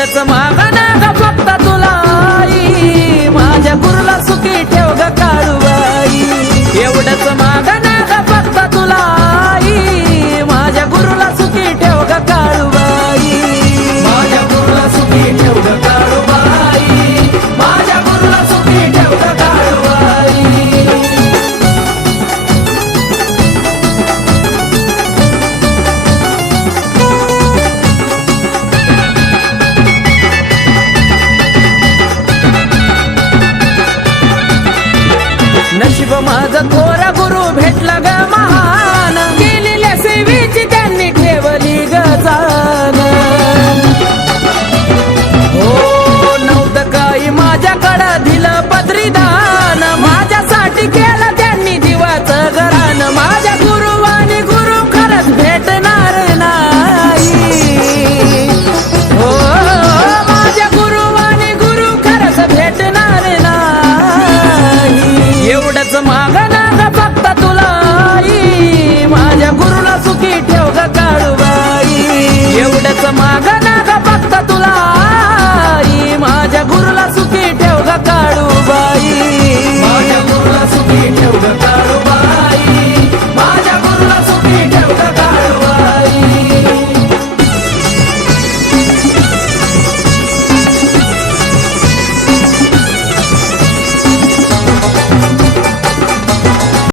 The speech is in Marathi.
एवढंच मागणं ग फक्त तुला आई, माझ्या गुरुला सुखी ठेव ग काळूबाई. एवढंच मागणं ग फक्त तुला आई, माझ्या गुरुला सुखी ठेव ग काळूबाई. माझ्या गुरुला सुखी ठेव ग काळूबाई, माझ्या गुरुला सुखी ठेव ग काळूबाई. नशीब माझं थोर गुरु भेट